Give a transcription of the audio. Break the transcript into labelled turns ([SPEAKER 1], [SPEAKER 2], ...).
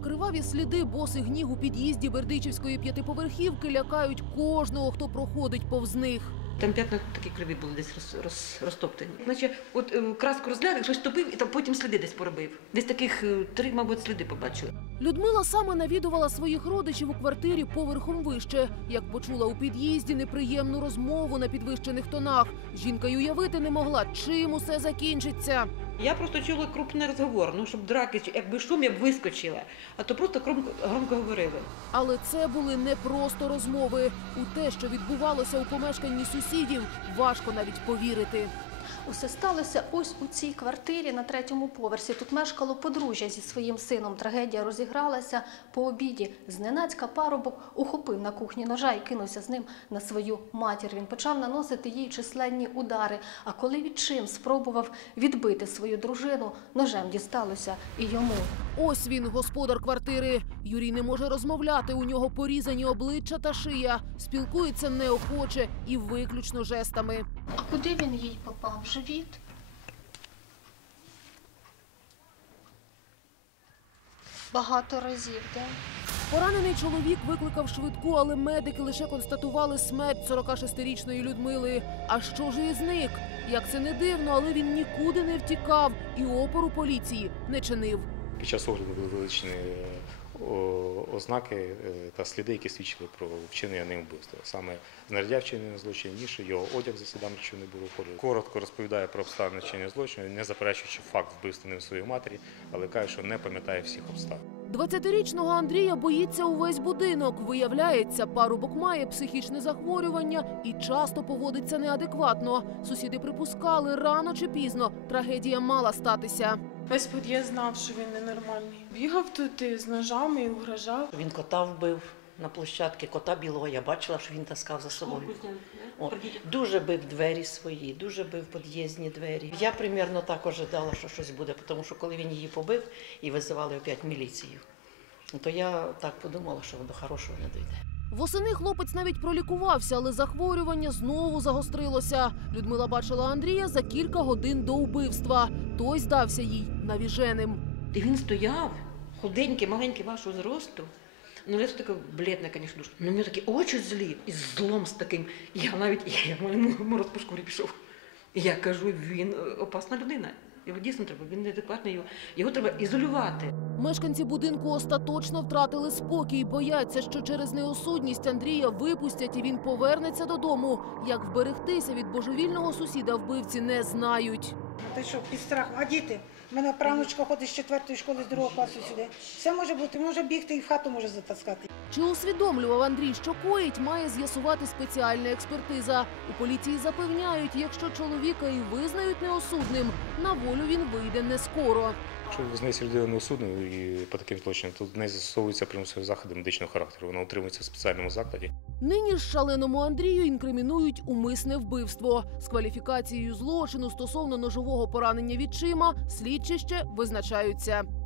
[SPEAKER 1] Криваві сліди босих ніг у під'їзді Бердичівської п'ятиповерхівки лякають кожного, хто проходить повз них.
[SPEAKER 2] Там п'ятна такі криві були десь розтоптані. Значить, от краску розгляд, щось топив і там потім сліди десь поробив. Десь таких 3, мабуть, сліди побачили.
[SPEAKER 1] Людмила саме навідувала своїх родичів у квартирі поверхом вище. Як почула у під'їзді неприємну розмову на підвищених тонах, жінка й уявити не могла, чим усе закінчиться.
[SPEAKER 2] Я просто чула крупний розговор, щоб драки, якби шум, я б вискочила, а то просто громко говорили.
[SPEAKER 1] Але це були не просто розмови. У те, що відбувалося у помешканні сусідів, важко навіть повірити.
[SPEAKER 3] Усе сталося ось у цій квартирі на 3-му поверсі. Тут мешкало подружжя зі своїм сином. Трагедія розігралася по обіді. Зненацька парубок ухопив на кухні ножа і кинувся з ним на свою матір. Він почав наносити їй численні удари. А коли відчим спробував відбити свою дружину, ножем дісталося і йому.
[SPEAKER 1] Ось він, господар квартири. Юрій не може розмовляти, у нього порізані обличчя та шия. Спілкується неохоче і виключно жестами.
[SPEAKER 3] А куди він їй попав? В живіт? Багато разів, так?
[SPEAKER 1] Поранений чоловік викликав швидку, але медики лише констатували смерть 46-річної Людмили. А що ж із них? Як це не дивно, але він нікуди не втікав і опору поліції не чинив.
[SPEAKER 4] Під час огляду були вилучені ознаки та сліди, які свідчили про вчинення ним вбивства. Саме знаряддя вчинення злочину, ніж його одяг за слідами, що не було входу. Коротко розповідає про обставини вчинення злочину, не заперечуючи факт вбивства ним своєї матері, але каже, що не пам'ятає всіх обставин.
[SPEAKER 1] 20-річного Андрія боїться увесь будинок. Виявляється, парубок має психічне захворювання і часто поводиться неадекватно. Сусіди припускали, рано чи пізно трагедія мала статися.
[SPEAKER 5] Весь під'їзд знав, що він ненормальний. Бігав тут з ножами і угрожав.
[SPEAKER 6] Він кота вбив на площадці, кота білого. Я бачила, що він таскав за собою. Дуже бив двері свої, дуже бив під'їзні двері. Я примірно так ожидала, що щось буде, тому що коли він її побив і визивали опять міліцію, то я так подумала, що до хорошого не дійде.
[SPEAKER 1] Восени хлопець навіть пролікувався, але захворювання знову загострилося. Людмила бачила Андрія за кілька годин до вбивства. Той здався їй навіженим.
[SPEAKER 2] І він стояв, худенький, маленький вашого зросту. Лицо таке бледне, звісно. У нього такі очі злі, і злом з таким. Я мороз по шкурі пішов. І я кажу, він опасна людина. Його дійсно треба, він неадекватний, його треба ізолювати.
[SPEAKER 1] Мешканці будинку остаточно втратили спокій, бояться, що через неосудність Андрія випустять і він повернеться додому. Як вберегтися від божевільного сусіда-вбивці, не знають.
[SPEAKER 7] Ти що, під страхом? А діти? У мене правнучка ходить з 4-ї школи, з 2-го класу сюди. Все може бути, може бігти і в хату може затаскати.
[SPEAKER 1] Чи усвідомлював Андрій, що коїть, має з'ясувати спеціальна експертиза. У поліції запевняють, якщо чоловіка і визнають неосудним, на волю він вийде не скоро.
[SPEAKER 4] Якщо визнається людина неосудною і по таким злочинам, то в неї застосовуються примусові заходи медичного характеру. Вона утримується в спеціальному закладі.
[SPEAKER 1] Нині ж шаленому Андрію інкримінують умисне вбивство. З кваліфікацією злочину стосовно ножового поранення відчима слідчі ще визначаються.